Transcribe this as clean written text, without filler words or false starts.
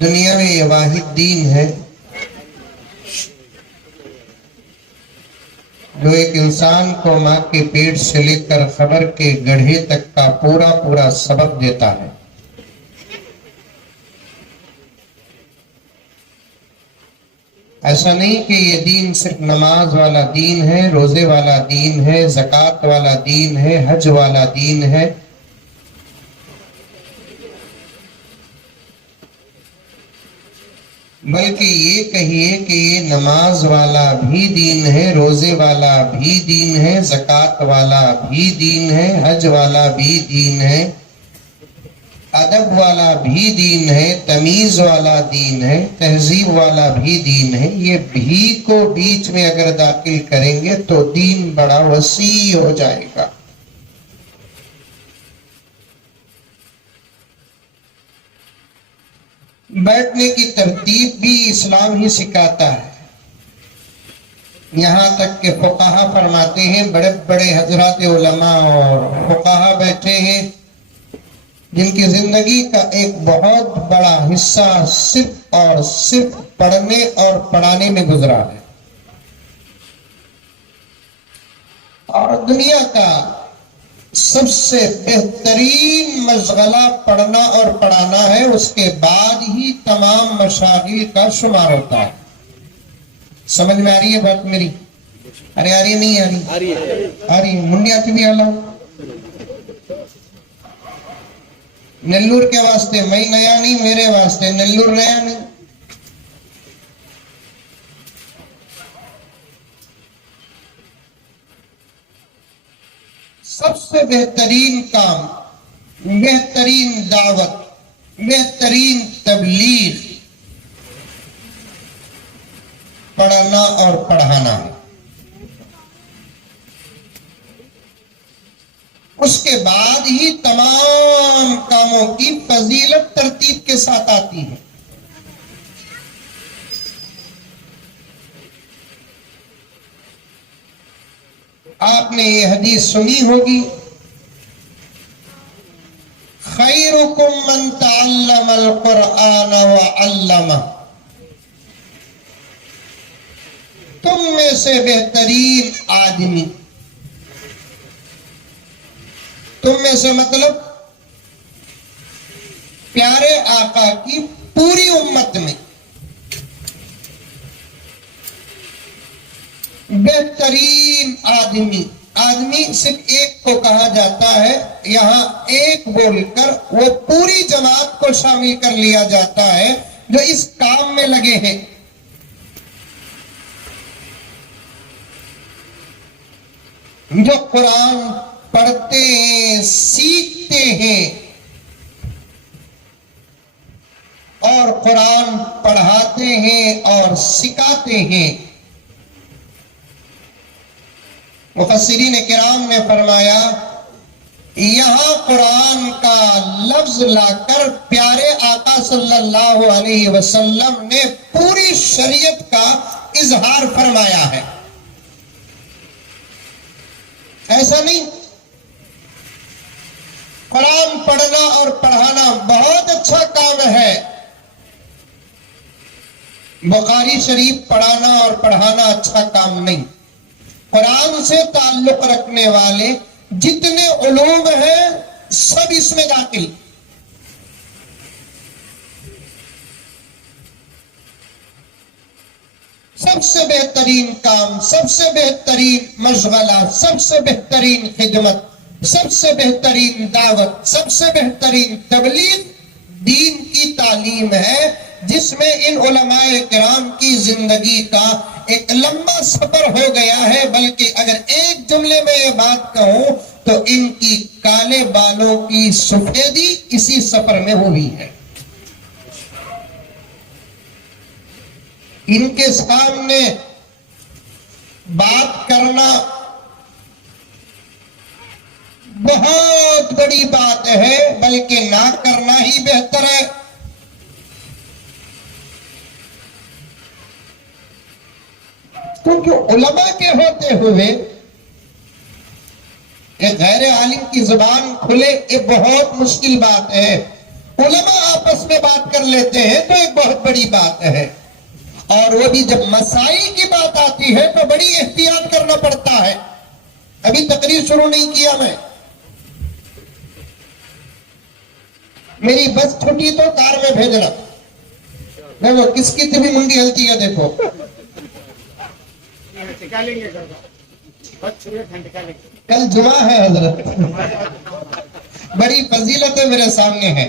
دنیا میں یہ واحد دین ہے جو ایک انسان کو ماں کے پیٹ سے لے کر قبر کے گڑھے تک کا پورا سبق دیتا ہے۔ ایسا نہیں کہ یہ دین صرف نماز والا دین ہے، روزے والا دین ہے، زکوٰۃ والا دین ہے، حج والا دین ہے۔ بلکہ یہ کہیے کہ یہ نماز والا بھی دین ہے، روزے والا بھی دین ہے، زکوٰۃ والا بھی دین ہے، حج والا بھی دین ہے، ادب والا بھی دین ہے، تمیز والا دین ہے، تہذیب والا بھی دین ہے۔ یہ بھی کو بیچ میں اگر داخل کریں گے تو دین بڑا وسیع ہو جائے گا۔ بیٹھنے کی ترتیب بھی اسلام ہی سکھاتا ہے، یہاں تک کہ فقہا فرماتے ہیں، بڑے بڑے حضرات علماء اور فقہا بیٹھے ہیں جن کی زندگی کا ایک بہت بڑا حصہ صرف اور صرف پڑھنے اور پڑھانے میں گزرا ہے، اور دنیا کا سب سے بہترین مشغلہ پڑھنا اور پڑھانا ہے، اس کے بعد ہی تمام مشاغل کا شمار ہوتا ہے۔ سمجھ میں آ رہی ہے بات میری؟ ارے آ رہی نہیں آ رہی؟ آ رہی ہے۔ منڈیا کی بھی آلہ نلور کے واسطے میں نیا نہیں، میرے واسطے نلور نیا نہیں۔ سب سے بہترین کام، بہترین دعوت، بہترین تبلیغ پڑھنا اور پڑھانا ہے۔ اس کے بعد ہی تمام کاموں کی فضیلت ترتیب کے ساتھ آتی ہے۔ آپ نے یہ حدیث سنی ہوگی، خیرکم من تعلم القرآن وعلمہ، تم میں سے بہترین آدمی، تم میں سے مطلب پیارے آقا کی پوری امت میں بہترین آدمی، آدمی صرف ایک کو کہا جاتا ہے، یہاں ایک بول کر وہ پوری جماعت کو شامل کر لیا جاتا ہے جو اس کام میں لگے ہیں۔ جو قرآن پڑھتے ہیں، سیکھتے ہیں اور قرآن پڑھاتے ہیں اور سکھاتے ہیں۔ مفسرین کرام نے فرمایا، یہاں قرآن کا لفظ لا کر پیارے آقا صلی اللہ علیہ وسلم نے پوری شریعت کا اظہار فرمایا ہے۔ ایسا نہیں، قرآن پڑھنا اور پڑھانا بہت اچھا کام ہے، بخاری شریف پڑھانا اور پڑھانا اچھا کام نہیں۔ قرآن سے تعلق رکھنے والے جتنے علوم ہیں سب اس میں داخل۔ سب سے بہترین کام، سب سے بہترین مشغلہ، سب سے بہترین خدمت، سب سے بہترین دعوت، سب سے بہترین تبلیغ دین کی تعلیم ہے، جس میں ان علماء کرام کی زندگی کا ایک لمبا سفر ہو گیا ہے۔ بلکہ اگر ایک جملے میں یہ بات کہوں تو ان کی کالے بالوں کی سفیدی اسی سفر میں ہوئی ہے۔ ان کے سامنے بات کرنا بہت بڑی بات ہے، بلکہ نہ کرنا ہی بہتر ہے۔ کیونکہ علماء کے ہوتے ہوئے ایک غیر عالم کی زبان کھلے، یہ بہت مشکل بات ہے۔ علماء آپس میں بات کر لیتے ہیں تو ایک بہت بڑی بات ہے، اور وہ بھی جب مسائل کی بات آتی ہے تو بڑی احتیاط کرنا پڑتا ہے۔ ابھی تقریر شروع نہیں کیا میں، میری بس چھٹی تو کار میں بھیجنا، دیکھو کس کی بھی منڈی ہلتی ہے، دیکھو کل جمعہ ہے حضرت، بڑی فضیلتیں میرے سامنے ہیں۔